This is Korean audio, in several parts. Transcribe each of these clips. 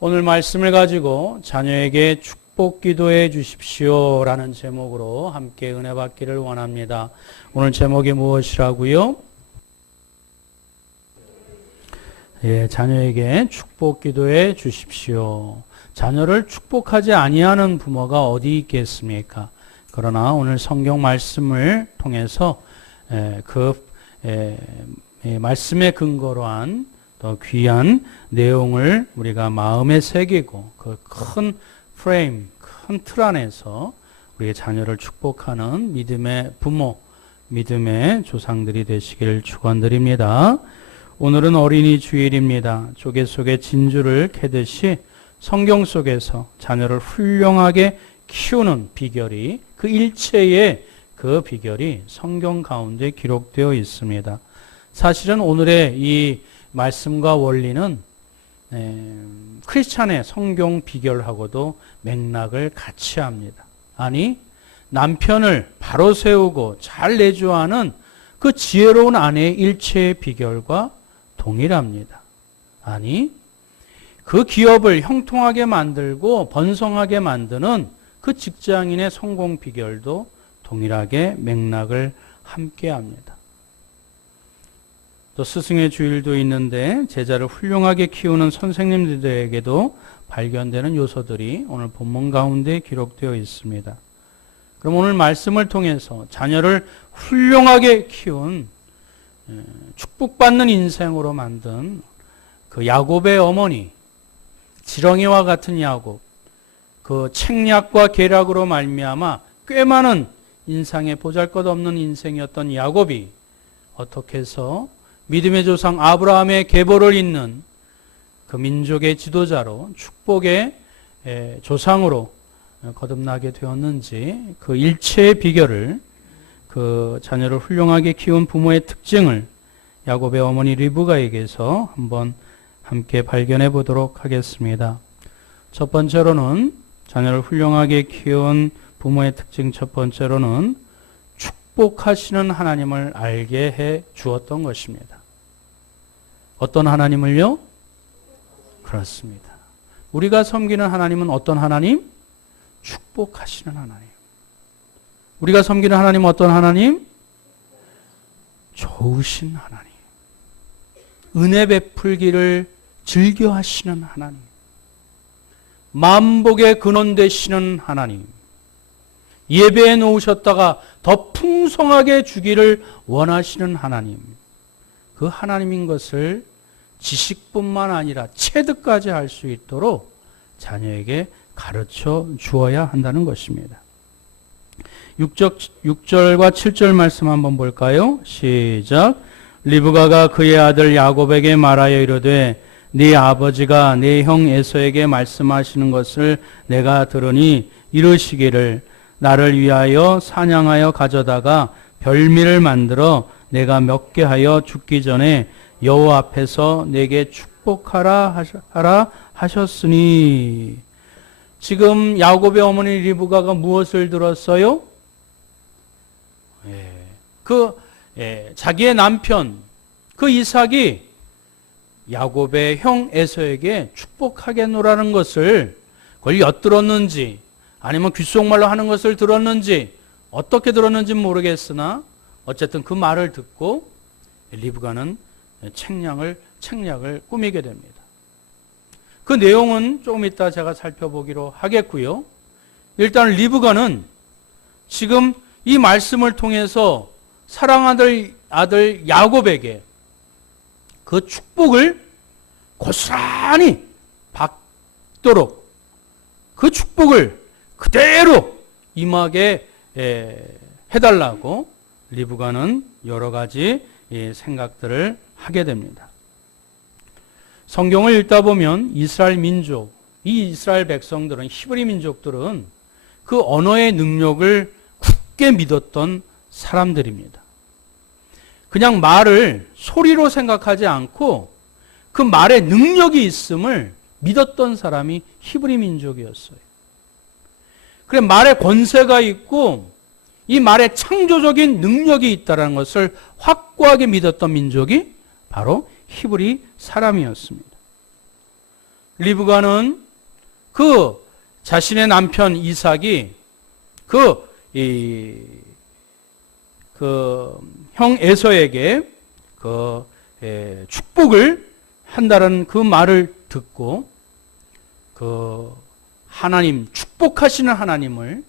오늘 말씀을 가지고 자녀에게 축복 기도해 주십시오 라는 제목으로 함께 은혜 받기를 원합니다. 오늘 제목이 무엇이라고요? 자녀에게 축복 기도해 주십시오. 자녀를 축복하지 아니하는 부모가 어디 있겠습니까? 그러나 오늘 성경 말씀을 통해서 말씀에 근거로 한 더 귀한 내용을 우리가 마음에 새기고 그 큰 프레임, 큰 틀 안에서 우리의 자녀를 축복하는 믿음의 부모, 믿음의 조상들이 되시길 축원드립니다. 오늘은 어린이 주일입니다. 조개 속에 진주를 캐듯이 성경 속에서 자녀를 훌륭하게 키우는 비결이, 그 일체의 그 비결이 성경 가운데 기록되어 있습니다. 사실은 오늘의 이 말씀과 원리는 크리스찬의 성경 비결하고도 맥락을 같이 합니다. 아니, 남편을 바로 세우고 잘 내조하는 그 지혜로운 아내의 일체의 비결과 동일합니다. 아니, 그 기업을 형통하게 만들고 번성하게 만드는 그 직장인의 성공 비결도 동일하게 맥락을 함께합니다. 또 스승의 주일도 있는데 제자를 훌륭하게 키우는 선생님들에게도 발견되는 요소들이 오늘 본문 가운데 기록되어 있습니다. 그럼 오늘 말씀을 통해서 자녀를 훌륭하게 키운 축복받는 인생으로 만든 그 야곱의 어머니, 지렁이와 같은 야곱, 그 책략과 계략으로 말미암아 꽤 많은 인상에 보잘것없는 인생이었던 야곱이 어떻게 해서 믿음의 조상 아브라함의 계보를 잇는 그 민족의 지도자로 축복의 조상으로 거듭나게 되었는지, 그 일체의 비결을, 그 자녀를 훌륭하게 키운 부모의 특징을 야곱의 어머니 리브가에게서 한번 함께 발견해 보도록 하겠습니다. 첫 번째로는 자녀를 훌륭하게 키운 부모의 특징 첫 번째로는 축복하시는 하나님을 알게 해 주었던 것입니다. 어떤 하나님을요? 그렇습니다. 우리가 섬기는 하나님은 어떤 하나님? 축복하시는 하나님. 우리가 섬기는 하나님은 어떤 하나님? 좋으신 하나님. 은혜 베풀기를 즐겨 하시는 하나님. 만복의 근원 되시는 하나님. 예배에 놓으셨다가 더 풍성하게 주기를 원하시는 하나님. 그 하나님인 것을 지식뿐만 아니라 체득까지 할 수 있도록 자녀에게 가르쳐 주어야 한다는 것입니다. 6절과 7절 말씀 한번 볼까요? 시작. 리브가가 그의 아들 야곱에게 말하여 이르되 네 아버지가 네 형 에서에게 말씀하시는 것을 내가 들으니 이르시기를 나를 위하여 사냥하여 가져다가 별미를 만들어 내가 먹게 하여 죽기 전에 여호와 앞에서 내게 축복하라 하셨으니. 지금 야곱의 어머니 리브가가 무엇을 들었어요? 자기의 남편 그 이삭이 야곱의 형 에서에게 축복하겠노라는 것을 그걸 엿들었는지 아니면 귓속말로 하는 것을 들었는지 어떻게 들었는지는 모르겠으나 어쨌든 그 말을 듣고 리브가는 책략을 꾸미게 됩니다. 그 내용은 조금 이따 제가 살펴보기로 하겠고요. 일단 리브가는 지금 이 말씀을 통해서 사랑하는 아들 야곱에게 그 축복을 고스란히 받도록 그 축복을 그대로 임하게 해달라고 리브가는 여러 가지 생각들을 하게 됩니다. 성경을 읽다 보면 이스라엘 민족, 이 이스라엘 백성들은, 히브리 민족들은 그 언어의 능력을 굳게 믿었던 사람들입니다. 그냥 말을 소리로 생각하지 않고 그 말에 능력이 있음을 믿었던 사람이 히브리 민족이었어요. 그래, 말에 권세가 있고 이 말에 창조적인 능력이 있다는 것을 확고하게 믿었던 민족이 바로 히브리 사람이었습니다. 리브가는 그 자신의 남편 이삭이 형 에서에게 축복을 한다는 그 말을 듣고 하나님, 축복하시는 하나님을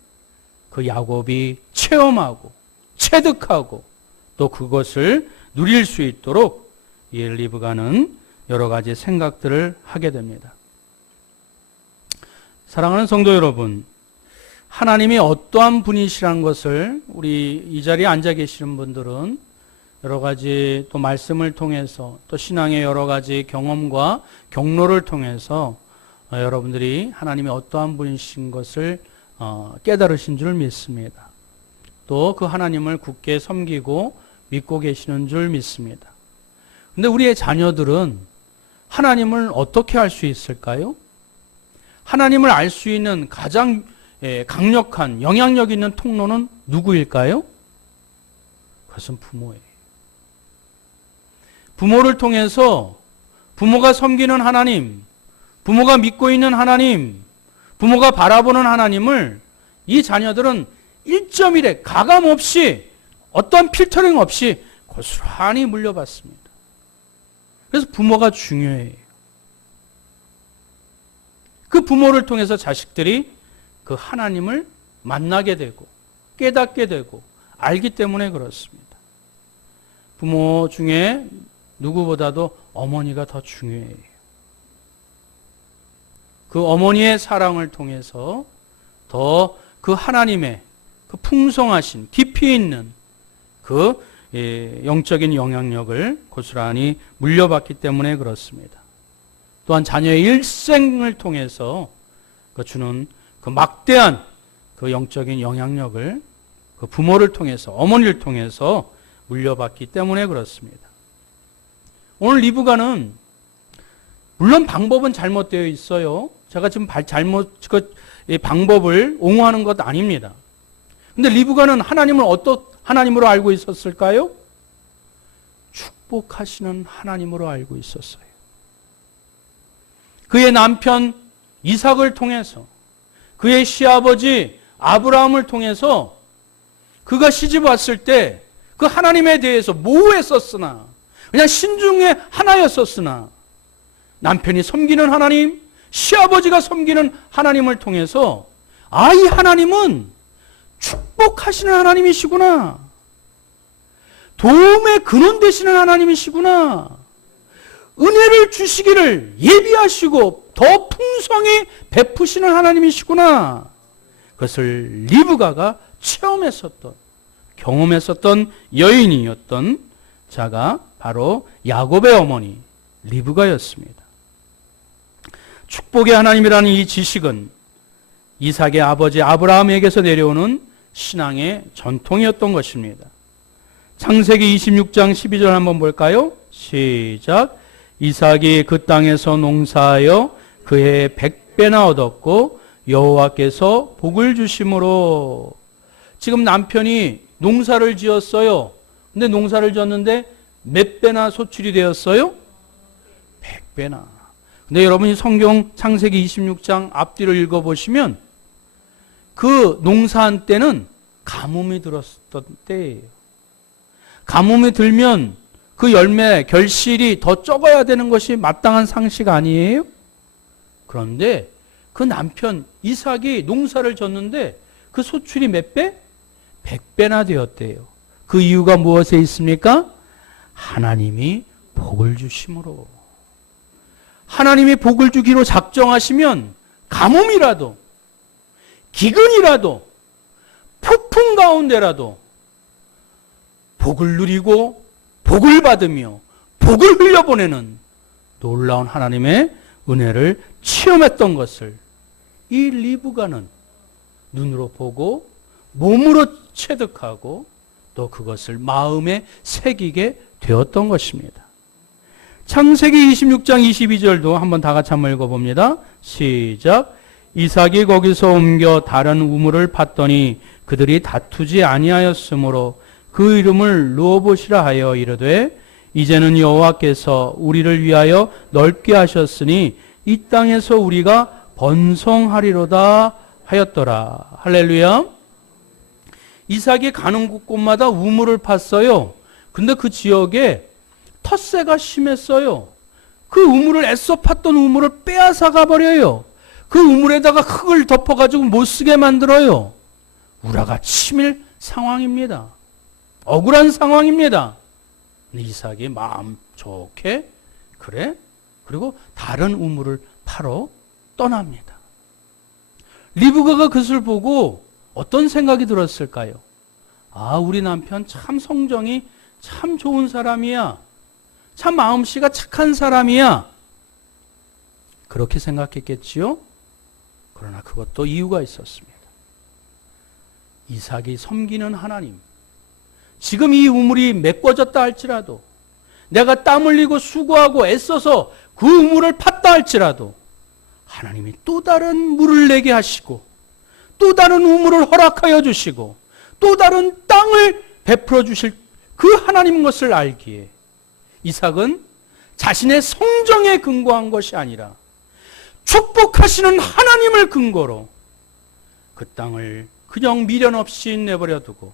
야곱이 체험하고 체득하고 또 그것을 누릴 수 있도록 이 리브가는 여러 가지 생각들을 하게 됩니다. 사랑하는 성도 여러분, 하나님이 어떠한 분이시라는 것을 우리 이 자리에 앉아 계시는 분들은 여러 가지 또 말씀을 통해서 또 신앙의 여러 가지 경험과 경로를 통해서 여러분들이 하나님이 어떠한 분이신 것을 깨달으신 줄 믿습니다. 또 그 하나님을 굳게 섬기고 믿고 계시는 줄 믿습니다. 근데 우리의 자녀들은 하나님을 어떻게 알 수 있을까요? 하나님을 알 수 있는 가장 강력한 영향력 있는 통로는 누구일까요? 그것은 부모예요. 부모를 통해서 부모가 섬기는 하나님, 부모가 믿고 있는 하나님, 부모가 바라보는 하나님을 이 자녀들은 1.1에 가감 없이 어떤 필터링 없이 고스란히 물려받습니다. 그래서 부모가 중요해요. 그 부모를 통해서 자식들이 그 하나님을 만나게 되고 깨닫게 되고 알기 때문에 그렇습니다. 부모 중에 누구보다도 어머니가 더 중요해요. 그 어머니의 사랑을 통해서 더 그 하나님의 그 풍성하신 깊이 있는 그 영적인 영향력을 고스란히 물려받기 때문에 그렇습니다. 또한 자녀의 일생을 통해서 주는 그 막대한 그 영적인 영향력을 그 부모를 통해서 어머니를 통해서 물려받기 때문에 그렇습니다. 오늘 리브가는 물론 방법은 잘못되어 있어요. 제가 지금 이 방법을 옹호하는 것 아닙니다. 근데 리브가는 하나님을 어떤 하나님으로 알고 있었을까요? 축복하시는 하나님으로 알고 있었어요. 그의 남편 이삭을 통해서 그의 시아버지 아브라함을 통해서 그가 시집 왔을 때 그 하나님에 대해서 모호했었으나 그냥 신중의 하나였었으나 남편이 섬기는 하나님, 시아버지가 섬기는 하나님을 통해서 이 하나님은 축복하시는 하나님이시구나. 도움의 근원 되시는 하나님이시구나. 은혜를 주시기를 예비하시고 더 풍성히 베푸시는 하나님이시구나. 그것을 리브가가 체험했었던, 경험했었던 여인이었던 자가 바로 야곱의 어머니 리브가였습니다. 축복의 하나님이라는 이 지식은 이삭의 아버지 아브라함에게서 내려오는 신앙의 전통이었던 것입니다. 창세기 26장 12절 한번 볼까요? 시작. 이삭이 그 땅에서 농사하여 그해 100배나 얻었고 여호와께서 복을 주심으로. 지금 남편이 농사를 지었어요. 근데 농사를 지었는데 몇 배나 소출이 되었어요? 100배나. 근데 여러분이 성경 창세기 26장 앞뒤를 읽어보시면 그 농사한 때는 가뭄이 들었던 때예요. 가뭄이 들면 그 열매, 결실이 더 적어야 되는 것이 마땅한 상식 아니에요? 그런데 그 남편 이삭이 농사를 졌는데 그 소출이 몇 배? 100배나 되었대요. 그 이유가 무엇에 있습니까? 하나님이 복을 주심으로. 하나님이 복을 주기로 작정하시면 가뭄이라도 기근이라도 폭풍 가운데라도 복을 누리고 복을 받으며 복을 흘려보내는 놀라운 하나님의 은혜를 체험했던 것을 이 리브가는 눈으로 보고 몸으로 체득하고 또 그것을 마음에 새기게 되었던 것입니다. 창세기 26장 22절도 한번 다 같이 한번 읽어봅니다. 시작. 이삭이 거기서 옮겨 다른 우물을 팠더니 그들이 다투지 아니하였으므로 그 이름을 르호봇이라 하여 이르되 이제는 여호와께서 우리를 위하여 넓게 하셨으니 이 땅에서 우리가 번성하리로다 하였더라. 할렐루야. 이삭이 가는 곳곳마다 우물을 팠어요. 근데 그 지역에 텃새가 심했어요. 그 우물을 애써 팠던 우물을 빼앗아 가버려요. 그 우물에다가 흙을 덮어가지고 못쓰게 만들어요. 우라가 치밀 상황입니다. 억울한 상황입니다. 이삭이 마음 좋게 그래? 그리고 다른 우물을 파러 떠납니다. 리브가가 그것을 보고 어떤 생각이 들었을까요? 아, 우리 남편 참 성정이 참 좋은 사람이야. 참 마음씨가 착한 사람이야. 그렇게 생각했겠지요? 그러나 그것도 이유가 있었습니다. 이삭이 섬기는 하나님, 지금 이 우물이 메꿔졌다 할지라도, 내가 땀 흘리고 수고하고 애써서 그 우물을 팠다 할지라도 하나님이 또 다른 물을 내게 하시고 또 다른 우물을 허락하여 주시고 또 다른 땅을 베풀어 주실 그 하나님 것을 알기에 이삭은 자신의 성정에 근거한 것이 아니라 축복하시는 하나님을 근거로 그 땅을 그냥 미련 없이 내버려 두고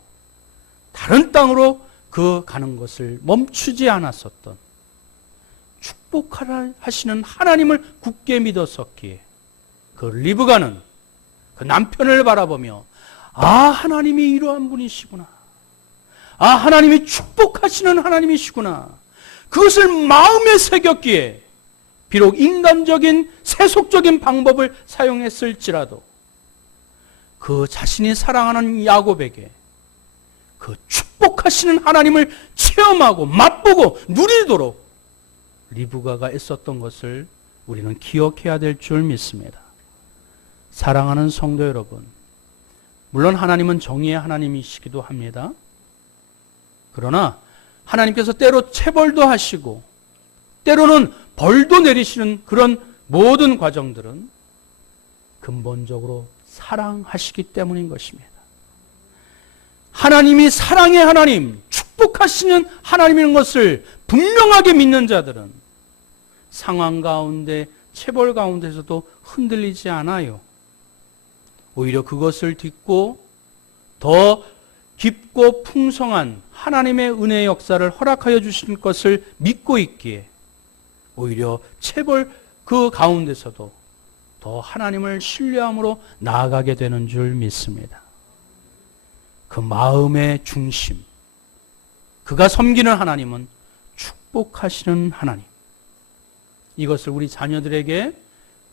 다른 땅으로 그 가는 것을 멈추지 않았었던, 축복하시는 하나님을 굳게 믿었었기에 그 리브가는 그 남편을 바라보며 아, 하나님이 이러한 분이시구나. 아, 하나님이 축복하시는 하나님이시구나. 그것을 마음에 새겼기에 비록 인간적인 세속적인 방법을 사용했을지라도 그 자신이 사랑하는 야곱에게 그 축복하시는 하나님을 체험하고 맛보고 누리도록 리브가가 애썼던 것을 우리는 기억해야 될 줄 믿습니다. 사랑하는 성도 여러분, 물론 하나님은 정의의 하나님이시기도 합니다. 그러나 하나님께서 때로 체벌도 하시고 때로는 벌도 내리시는 그런 모든 과정들은 근본적으로 사랑하시기 때문인 것입니다. 하나님이 사랑의 하나님, 축복하시는 하나님인 것을 분명하게 믿는 자들은 상황 가운데, 체벌 가운데서도 흔들리지 않아요. 오히려 그것을 딛고 더 깊고 풍성한 하나님의 은혜의 역사를 허락하여 주신 것을 믿고 있기에 오히려 체벌 그 가운데서도 더 하나님을 신뢰함으로 나아가게 되는 줄 믿습니다. 그 마음의 중심, 그가 섬기는 하나님은 축복하시는 하나님. 이것을 우리 자녀들에게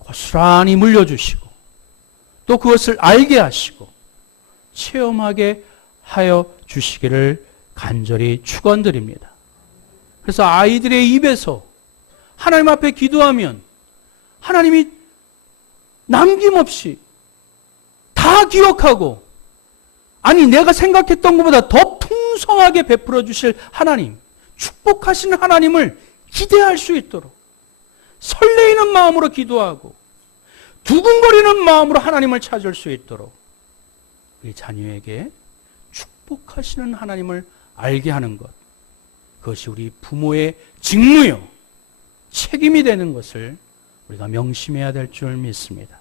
고스란히 물려주시고 또 그것을 알게 하시고 체험하게 하여 주시기를 간절히 축원드립니다. 그래서 아이들의 입에서 하나님 앞에 기도하면 하나님이 남김없이 다 기억하고, 아니 내가 생각했던 것보다 더 풍성하게 베풀어 주실 하나님, 축복하시는 하나님을 기대할 수 있도록 설레이는 마음으로 기도하고 두근거리는 마음으로 하나님을 찾을 수 있도록 우리 자녀에게 축복하시는 하나님을 알게 하는 것, 그것이 우리 부모의 직무요 책임이 되는 것을 우리가 명심해야 될 줄 믿습니다.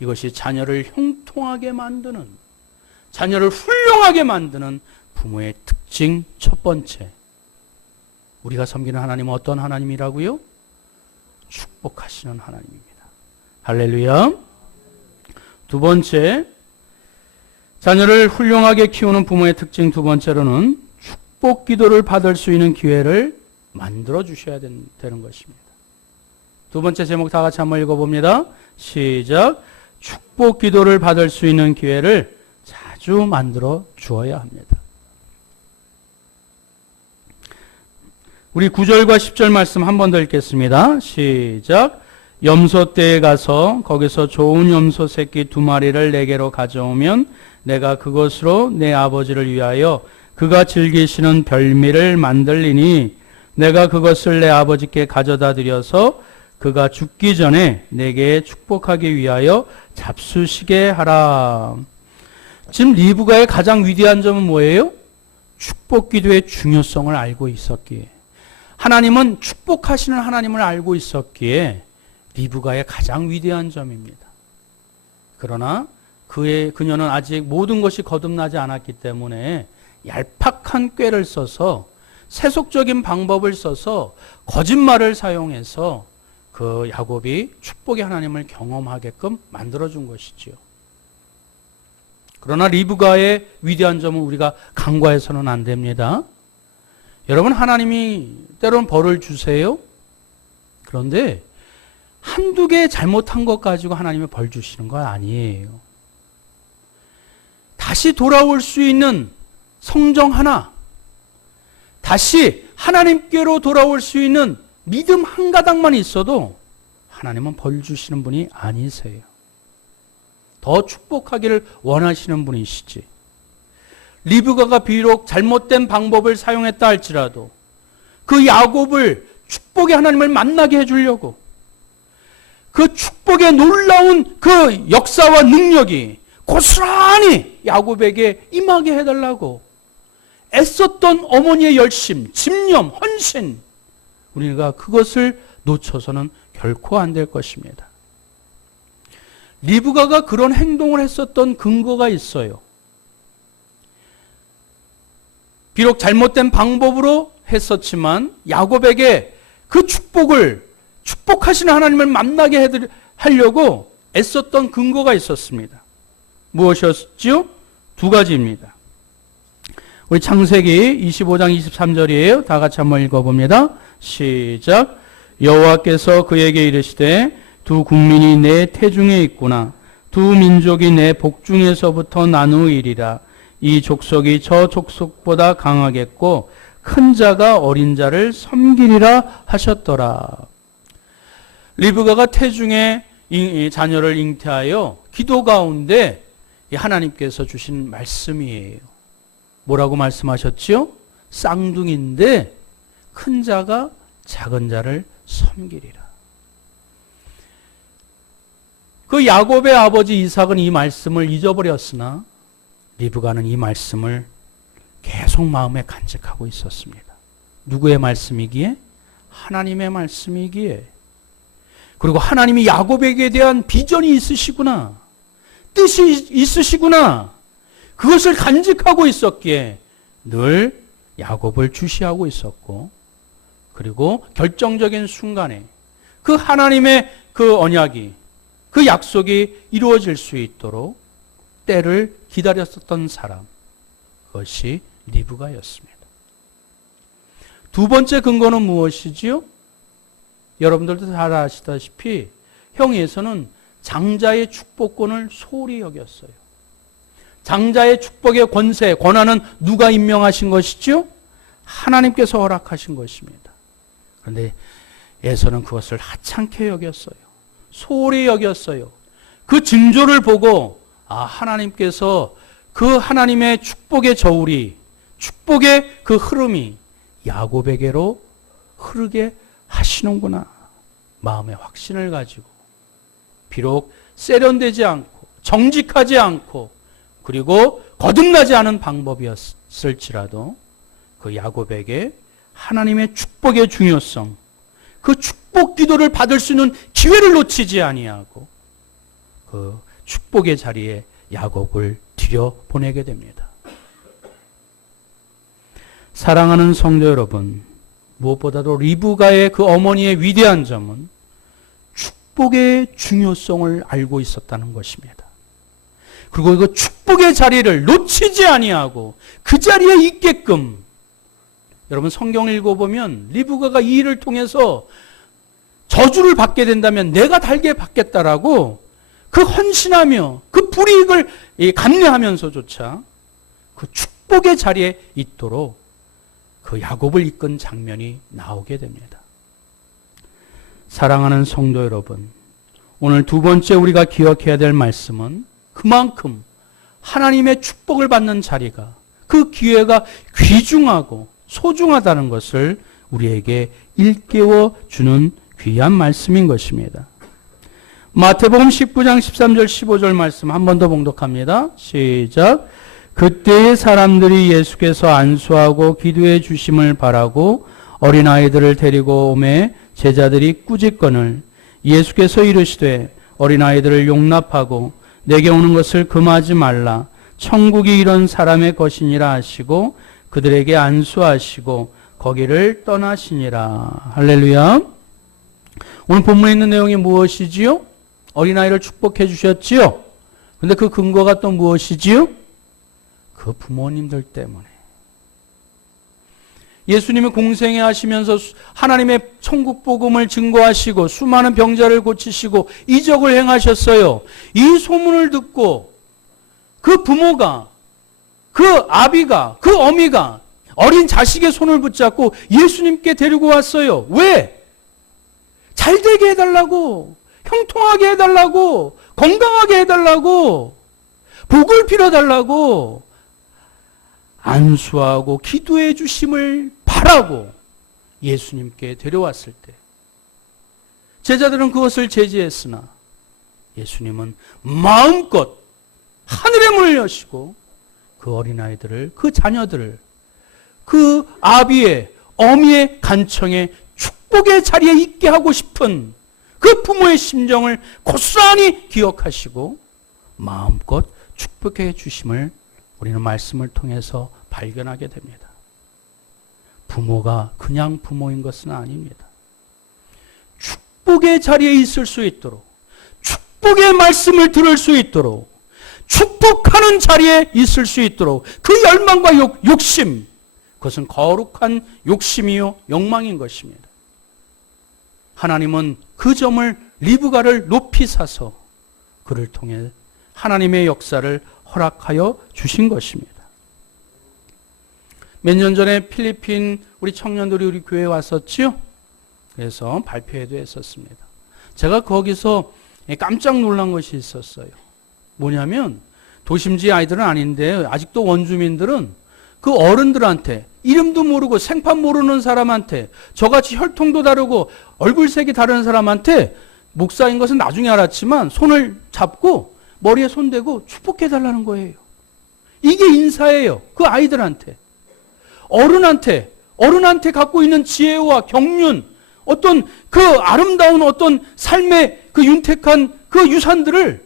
이것이 자녀를 형통하게 만드는, 자녀를 훌륭하게 만드는 부모의 특징 첫 번째. 우리가 섬기는 하나님은 어떤 하나님이라고요? 축복하시는 하나님입니다. 할렐루야. 두 번째, 자녀를 훌륭하게 키우는 부모의 특징 두 번째로는 축복 기도를 받을 수 있는 기회를 만들어 주셔야 되는 것입니다. 두 번째 제목 다 같이 한번 읽어봅니다. 시작. 축복 기도를 받을 수 있는 기회를 자주 만들어 주어야 합니다. 우리 9절과 10절 말씀 한 번 더 읽겠습니다. 시작. 염소떼에 가서 거기서 좋은 염소 새끼 2마리를 내게로 가져오면 내가 그것으로 내 아버지를 위하여 그가 즐기시는 별미를 만들리니 내가 그것을 내 아버지께 가져다 드려서 그가 죽기 전에 내게 축복하기 위하여 잡수시게 하라. 지금 리브가의 가장 위대한 점은 뭐예요? 축복 기도의 중요성을 알고 있었기에, 하나님은 축복하시는 하나님을 알고 있었기에 리브가의 가장 위대한 점입니다. 그러나 그녀는 아직 모든 것이 거듭나지 않았기 때문에 얄팍한 꾀를 써서 세속적인 방법을 써서 거짓말을 사용해서 그 야곱이 축복의 하나님을 경험하게끔 만들어준 것이지요. 그러나 리브가의 위대한 점은 우리가 간과해서는 안 됩니다. 여러분, 하나님이 때로는 벌을 주세요. 그런데 한두 개 잘못한 것 가지고 하나님이 벌 주시는 거 아니에요. 다시 돌아올 수 있는 성정 하나, 다시 하나님께로 돌아올 수 있는 믿음 한 가닥만 있어도 하나님은 벌 주시는 분이 아니세요. 더 축복하기를 원하시는 분이시지. 리브가가 비록 잘못된 방법을 사용했다 할지라도 그 야곱을 축복의 하나님을 만나게 해주려고, 그 축복의 놀라운 그 역사와 능력이 고스란히 야곱에게 임하게 해달라고 애썼던 어머니의 열심, 집념, 헌신, 우리가 그것을 놓쳐서는 결코 안 될 것입니다. 리브가가 그런 행동을 했었던 근거가 있어요. 비록 잘못된 방법으로 했었지만 야곱에게 그 축복하시는 하나님을 만나게 하려고 애썼던 근거가 있었습니다. 무엇이었지요? 두 가지입니다. 우리 창세기 25장 23절이에요. 다 같이 한번 읽어봅니다. 시작. 여호와께서 그에게 이르시되 두 국민이 내 태중에 있구나. 두 민족이 내 복중에서부터 나누이리라. 이 족속이 저 족속보다 강하겠고 큰 자가 어린 자를 섬기리라 하셨더라. 리브가가 태중에 자녀를 잉태하여 기도 가운데 하나님께서 주신 말씀이에요. 뭐라고 말씀하셨지요? 쌍둥이인데 큰 자가 작은 자를 섬기리라. 그 야곱의 아버지 이삭은 이 말씀을 잊어버렸으나 리브가는 이 말씀을 계속 마음에 간직하고 있었습니다. 누구의 말씀이기에? 하나님의 말씀이기에. 그리고 하나님이 야곱에게 대한 비전이 있으시구나, 뜻이 있으시구나, 그것을 간직하고 있었기에 늘 야곱을 주시하고 있었고, 그리고 결정적인 순간에 그 하나님의 그 언약이, 그 약속이 이루어질 수 있도록 때를 기다렸었던 사람, 그것이 리브가였습니다. 두 번째 근거는 무엇이지요? 여러분들도 잘 아시다시피 형 에서는 장자의 축복권을 소홀히 여겼어요. 장자의 축복의 권세, 권한은 누가 임명하신 것이죠? 하나님께서 허락하신 것입니다. 그런데 에서는 그것을 하찮게 여겼어요. 소홀히 여겼어요. 그 징조를 보고 하나님께서 그 하나님의 축복의 저울이, 축복의 그 흐름이 야곱에게로 흐르게 하시는구나. 마음의 확신을 가지고 비록 세련되지 않고 정직하지 않고 그리고 거듭나지 않은 방법이었을지라도 그 야곱에게 하나님의 축복의 중요성, 그 축복 기도를 받을 수 있는 기회를 놓치지 아니하고 그 축복의 자리에 야곱을 들여보내게 됩니다. 사랑하는 성도 여러분, 무엇보다도 리브가의 그 어머니의 위대한 점은 축복의 중요성을 알고 있었다는 것입니다. 그리고 그 축복의 자리를 놓치지 아니하고 그 자리에 있게끔, 여러분 성경 읽어보면 리브가가 이 일을 통해서 저주를 받게 된다면 내가 달게 받겠다라고 그 헌신하며 그 불이익을 감내하면서조차 그 축복의 자리에 있도록 그 야곱을 이끈 장면이 나오게 됩니다. 사랑하는 성도 여러분, 오늘 두 번째 우리가 기억해야 될 말씀은 그만큼 하나님의 축복을 받는 자리가, 그 기회가 귀중하고 소중하다는 것을 우리에게 일깨워 주는 귀한 말씀인 것입니다. 마태복음 19장 13절 15절 말씀 한 번 더 봉독합니다. 시작. 그때의 사람들이 예수께서 안수하고 기도해 주심을 바라고 어린아이들을 데리고 오매 제자들이 꾸짖거늘 예수께서 이르시되 어린아이들을 용납하고 내게 오는 것을 금하지 말라. 천국이 이런 사람의 것이니라 하시고 그들에게 안수하시고 거기를 떠나시니라. 할렐루야. 오늘 본문에 있는 내용이 무엇이지요? 어린아이를 축복해 주셨지요? 근데 그 근거가 또 무엇이지요? 그 부모님들 때문에. 예수님이 공생애 하시면서 하나님의 천국 복음을 증거하시고 수많은 병자를 고치시고 이적을 행하셨어요. 이 소문을 듣고 그 부모가, 그 아비가, 그 어미가 어린 자식의 손을 붙잡고 예수님께 데리고 왔어요. 왜? 잘 되게 해달라고, 형통하게 해달라고, 건강하게 해달라고, 복을 빌어달라고, 안수하고 기도해 주심을 바라고 예수님께 데려왔을 때 제자들은 그것을 제지했으나 예수님은 마음껏 하늘의 문을 여시고 그 어린아이들을, 그 자녀들을 그 아비의, 어미의 간청에 축복의 자리에 있게 하고 싶은 그 부모의 심정을 고스란히 기억하시고 마음껏 축복해 주심을 우리는 말씀을 통해서 발견하게 됩니다. 부모가 그냥 부모인 것은 아닙니다. 축복의 자리에 있을 수 있도록, 축복의 말씀을 들을 수 있도록, 축복하는 자리에 있을 수 있도록 그 열망과 욕심, 그것은 거룩한 욕심이요 욕망인 것입니다. 하나님은 그 점을 리브가를 높이 사서 그를 통해 하나님의 역사를 허락하여 주신 것입니다. 몇 년 전에 필리핀 우리 청년들이 우리 교회에 왔었지요. 그래서 발표회도 했었습니다. 제가 거기서 깜짝 놀란 것이 있었어요. 뭐냐면 도심지 아이들은 아닌데 아직도 원주민들은 그 어른들한테 이름도 모르고 생판 모르는 사람한테 저같이 혈통도 다르고 얼굴색이 다른 사람한테 목사인 것은 나중에 알았지만 손을 잡고 머리에 손대고 축복해달라는 거예요. 이게 인사예요. 그 아이들한테. 어른한테 갖고 있는 지혜와 경륜, 어떤 그 아름다운 어떤 삶의 그 윤택한 그 유산들을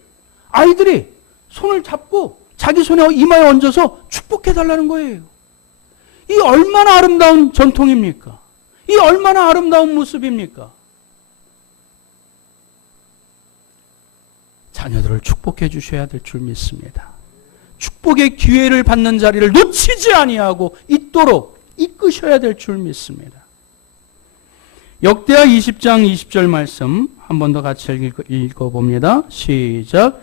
아이들이 손을 잡고 자기 손에 이마에 얹어서 축복해달라는 거예요. 이 얼마나 아름다운 전통입니까? 이 얼마나 아름다운 모습입니까? 자녀들을 축복해 주셔야 될 줄 믿습니다. 축복의 기회를 받는 자리를 놓치지 아니하고 있도록 이끄셔야 될 줄 믿습니다. 역대하 20장 20절 말씀 한 번 더 같이 읽어봅니다. 시작.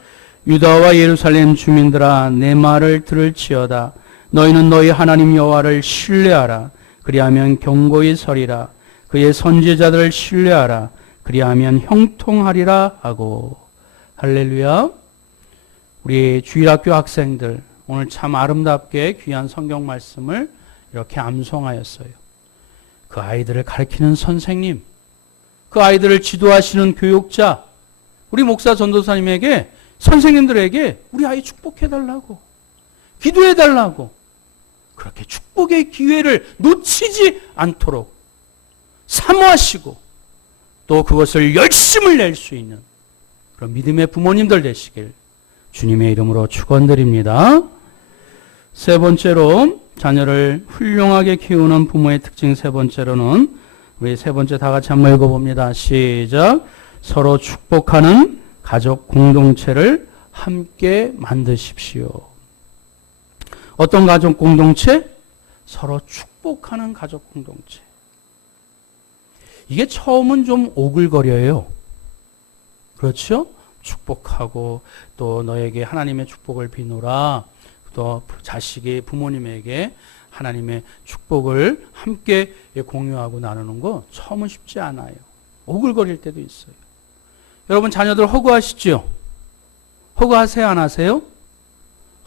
유다와 예루살렘 주민들아 내 말을 들을지어다. 너희는 너희 하나님 여호와를 신뢰하라. 그리하면 경고히 서리라. 그의 선지자들을 신뢰하라. 그리하면 형통하리라 하고. 할렐루야. 우리 주일학교 학생들 오늘 참 아름답게 귀한 성경 말씀을 이렇게 암송하였어요. 그 아이들을 가르치는 선생님, 그 아이들을 지도하시는 교육자, 우리 목사 전도사님에게, 선생님들에게 우리 아이 축복해달라고, 기도해달라고, 그렇게 축복의 기회를 놓치지 않도록 사모하시고 또 그것을 열심을 낼 수 있는 그런 믿음의 부모님들 되시길 주님의 이름으로 축원드립니다. 세 번째로 자녀를 훌륭하게 키우는 부모의 특징 세 번째로는 우리 세 번째 다 같이 한번 읽어봅니다. 시작. 서로 축복하는 가족 공동체를 함께 만드십시오. 어떤 가족 공동체? 서로 축복하는 가족 공동체. 이게 처음은 좀 오글거려요. 그렇죠? 축복하고 또 너에게 하나님의 축복을 비누라. 또 자식이 부모님에게 하나님의 축복을 함께 공유하고 나누는 거 처음은 쉽지 않아요. 오글거릴 때도 있어요. 여러분 자녀들 허구하시죠? 허구하세요? 안 하세요?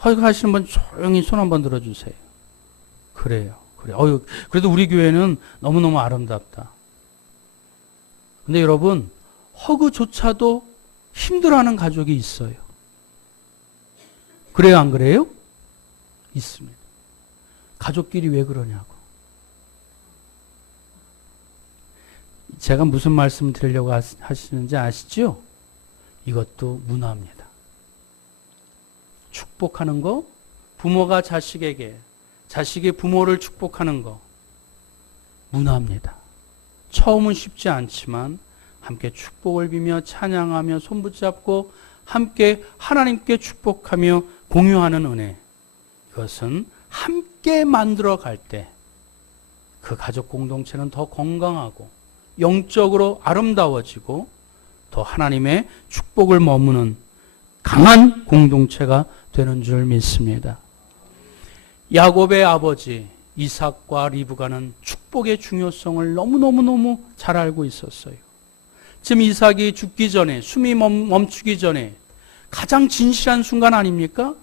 허구하시는 분 조용히 손 한번 들어주세요. 그래요. 그래도 우리 교회는 너무너무 아름답다. 근데 여러분 허구조차도 힘들어하는 가족이 있어요. 그래요, 안 그래요? 있습니다. 가족끼리 왜 그러냐고. 제가 무슨 말씀 드리려고 하시는지 아시죠? 이것도 문화입니다. 축복하는 거, 부모가 자식에게, 자식이 부모를 축복하는 거, 문화입니다. 처음은 쉽지 않지만 함께 축복을 비며 찬양하며 손붙잡고 함께 하나님께 축복하며 공유하는 은혜, 이것은 함께 만들어 갈 때 그 가족 공동체는 더 건강하고 영적으로 아름다워지고 더 하나님의 축복을 머무는 강한 공동체가 되는 줄 믿습니다. 야곱의 아버지 이삭과 리브가는 축복의 중요성을 너무너무 잘 알고 있었어요. 지금 이삭이 죽기 전에, 숨이 멈추기 전에 가장 진실한 순간 아닙니까?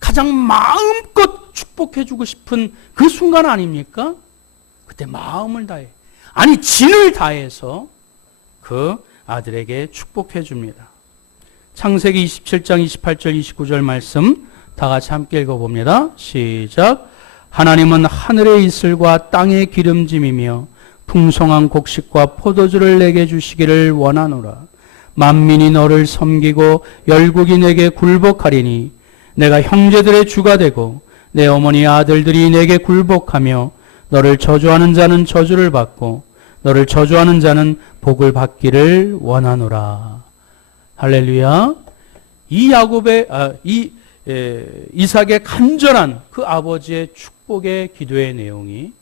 가장 마음껏 축복해주고 싶은 그 순간 아닙니까? 그때 마음을 다해, 아니 진을 다해서 그 아들에게 축복해 줍니다. 창세기 27장 28절 29절 말씀 다 같이 함께 읽어봅니다. 시작. 하나님은 하늘의 이슬과 땅의 기름짐이며 풍성한 곡식과 포도주를 내게 주시기를 원하노라. 만민이 너를 섬기고 열국이 내게 굴복하리니 내가 형제들의 주가 되고 내 어머니 아들들이 내게 굴복하며 너를 저주하는 자는 저주를 받고 너를 저주하는 자는 복을 받기를 원하노라. 할렐루야. 이 야곱의 이삭의 간절한 그 아버지의 축복의 기도의 내용이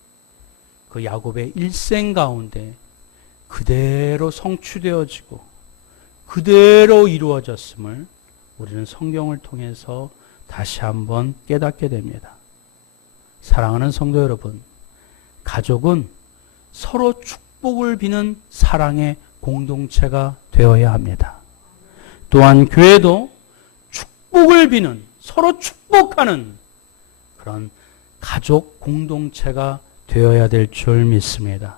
그 야곱의 일생 가운데 그대로 성취되어지고 그대로 이루어졌음을 우리는 성경을 통해서 다시 한번 깨닫게 됩니다. 사랑하는 성도 여러분, 가족은 서로 축복을 비는 사랑의 공동체가 되어야 합니다. 또한 교회도 축복을 비는, 서로 축복하는 그런 가족 공동체가 되어야 될 줄 믿습니다.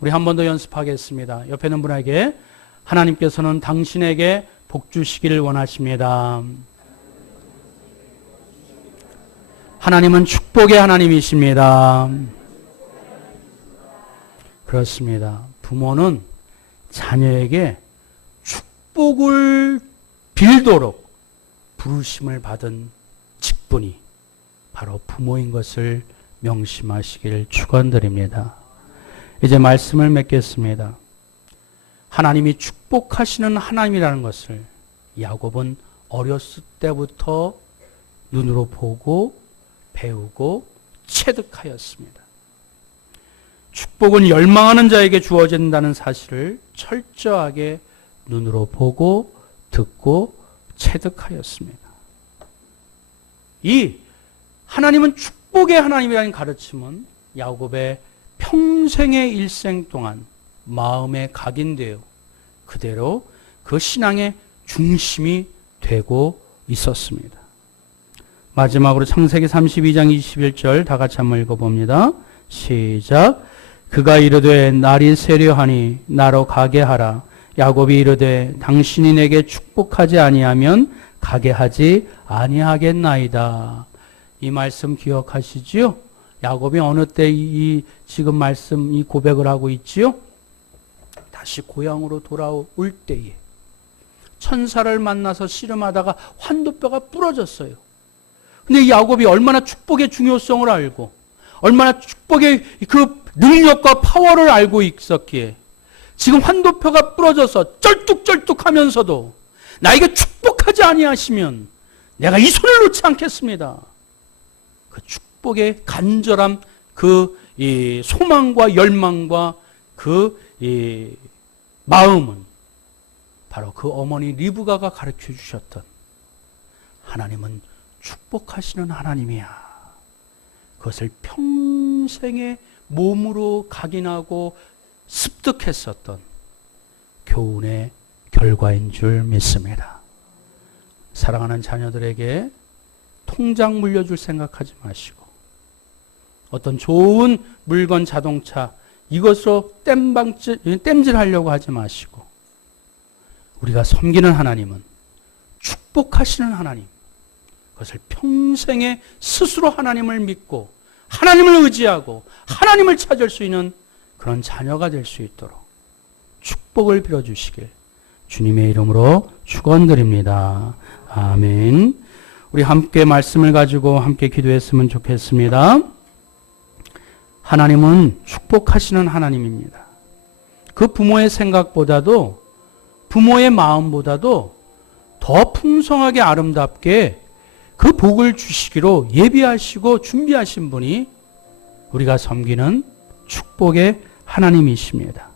우리 한 번 더 연습하겠습니다. 옆에 있는 분에게 하나님께서는 당신에게 복 주시기를 원하십니다. 하나님은 축복의 하나님이십니다. 그렇습니다. 부모는 자녀에게 축복을 빌도록 부르심을 받은 직분이 바로 부모인 것을 명심하시기를 축원드립니다. 이제 말씀을 맺겠습니다. 하나님이 축복하시는 하나님이라는 것을 야곱은 어렸을 때부터 눈으로 보고 배우고 체득하였습니다. 축복은 열망하는 자에게 주어진다는 사실을 철저하게 눈으로 보고 듣고 체득하였습니다. 이 하나님은 축복의 하나님이라는 가르침은 야곱의 평생의 일생 동안 마음에 각인되어 그대로 그 신앙의 중심이 되고 있었습니다. 마지막으로 창세기 32장 21절 다 같이 한번 읽어봅니다. 시작. 그가 이르되 날이 세려하니 나로 가게 하라. 야곱이 이르되 당신이 내게 축복하지 아니하면 가게 하지 아니하겠나이다. 이 말씀 기억하시지요? 야곱이 어느 때 이 지금 말씀 이 고백을 하고 있지요? 다시 고향으로 돌아올 때에 천사를 만나서 씨름하다가 환도뼈가 부러졌어요. 근데 이 야곱이 얼마나 축복의 중요성을 알고 얼마나 축복의 그 능력과 파워를 알고 있었기에 지금 환도표가 부러져서 쩔뚝쩔뚝하면서도 나에게 축복하지 아니하시면 내가 이 손을 놓지 않겠습니다. 그 축복의 간절함, 그 소망과 열망과 그 마음은 바로 그 어머니 리브가가 가르쳐 주셨던 하나님은 축복하시는 하나님이야. 그것을 평생의 몸으로 각인하고 습득했었던 교훈의 결과인 줄 믿습니다. 사랑하는 자녀들에게 통장 물려줄 생각하지 마시고 어떤 좋은 물건, 자동차 이것으로 땜질하려고 하지 마시고 우리가 섬기는 하나님은 축복하시는 하나님, 그것을 평생에 스스로 하나님을 믿고 하나님을 의지하고 하나님을 찾을 수 있는 그런 자녀가 될 수 있도록 축복을 빌어주시길 주님의 이름으로 축원드립니다. 아멘. 우리 함께 말씀을 가지고 함께 기도했으면 좋겠습니다. 하나님은 축복하시는 하나님입니다. 그 부모의 생각보다도 부모의 마음보다도 더 풍성하게 아름답게 그 복을 주시기로 예비하시고 준비하신 분이 우리가 섬기는 축복의 하나님이십니다.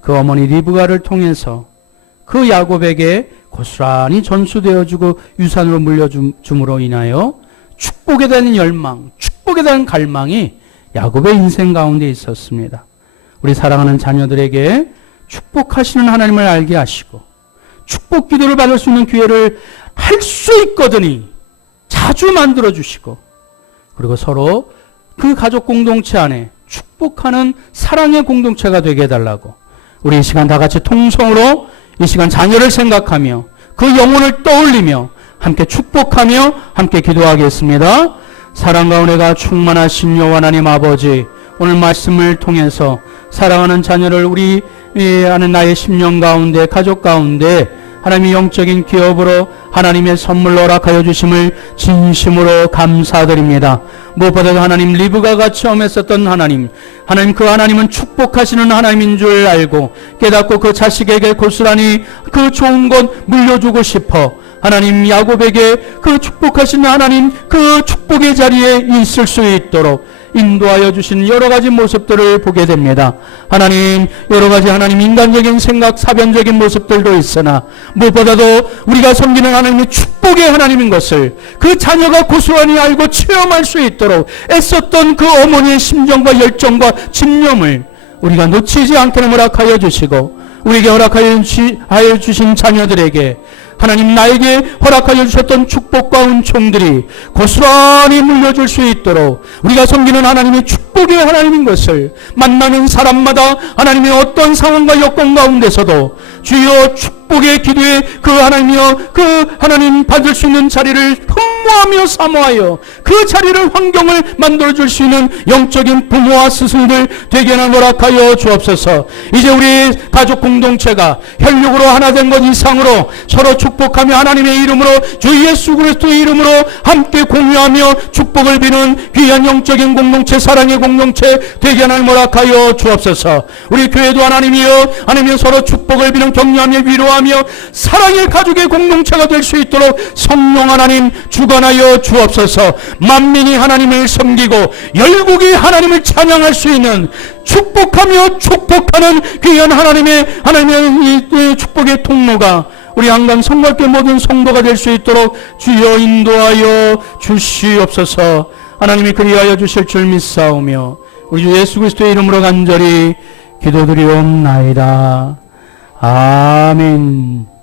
그 어머니 리브가를 통해서 그 야곱에게 고스란히 전수되어주고 유산으로 물려줌으로 인하여 축복에 대한 열망, 축복에 대한 갈망이 야곱의 인생 가운데 있었습니다. 우리 사랑하는 자녀들에게 축복하시는 하나님을 알게 하시고 축복 기도를 받을 수 있는 기회를 할 수 있거든요. 자주 만들어 주시고 그리고 서로 그 가족 공동체 안에 축복하는 사랑의 공동체가 되게 해달라고 우리 이 시간 다 같이 통성으로 이 시간 자녀를 생각하며 그 영혼을 떠올리며 함께 축복하며 함께 기도하겠습니다. 사랑과 은혜가 충만하신 여호와 하나님 아버지, 오늘 말씀을 통해서 사랑하는 자녀를 우리 아는 나의 심령 가운데 가족 가운데 하나님의 영적인 기업으로 하나님의 선물로 허락하여 주심을 진심으로 감사드립니다. 무엇보다도 하나님 리브가가 처음 했었던 하나님 그 하나님은 축복하시는 하나님인 줄 알고 깨닫고 그 자식에게 고스란히 그 좋은 것 물려주고 싶어 하나님 야곱에게 그 축복하시는 하나님 그 축복의 자리에 있을 수 있도록 인도하여 주신 여러 가지 모습들을 보게 됩니다. 하나님 여러 가지 하나님 인간적인 생각 사변적인 모습들도 있으나 무엇보다도 우리가 섬기는 하나님의 축복의 하나님인 것을 그 자녀가 고스란히 알고 체험할 수 있도록 애썼던 그 어머니의 심정과 열정과 집념을 우리가 놓치지 않도록 허락하여 주시고 우리에게 허락하여 주신 자녀들에게 하나님 나에게 허락하여 주셨던 축복과 은총들이 고스란히 물려줄 수 있도록 우리가 섬기는 하나님의 축복의 하나님인 것을 만나는 사람마다 하나님의 어떤 상황과 여건 가운데서도 주여 축복의 기도에 그 하나님이여 그 하나님 받을 수 있는 자리를 흠모하며 사모하여 그 자리를 환경을 만들어줄 수 있는 영적인 부모와 스승들 되게 하나 허락하여 주옵소서. 이제 우리 가족 공동체가 혈육으로 하나 된 것 이상으로 서로 축복하며 하나님의 이름으로 주 예수 그리스도의 이름으로 함께 공유하며 축복을 비는 귀한 영적인 공동체 사랑의 공동체 되게 하나 허락하여 주옵소서. 우리 교회도 하나님이여 서로 축복을 비는 격려하며 위로하며 사랑의 가족의 공동체가 될 수 있도록 성령 하나님 주관하여 주옵소서. 만민이 하나님을 섬기고 열국이 하나님을 찬양할 수 있는 축복하며 축복하는 귀한 하나님의 이 축복의 통로가 우리 한강 성곽교 모든 성도가 될 수 있도록 주여 인도하여 주시옵소서. 하나님이 그리하여 주실 줄 믿사오며 우리 주 예수 그리스도의 이름으로 간절히 기도드리옵나이다. 아멘.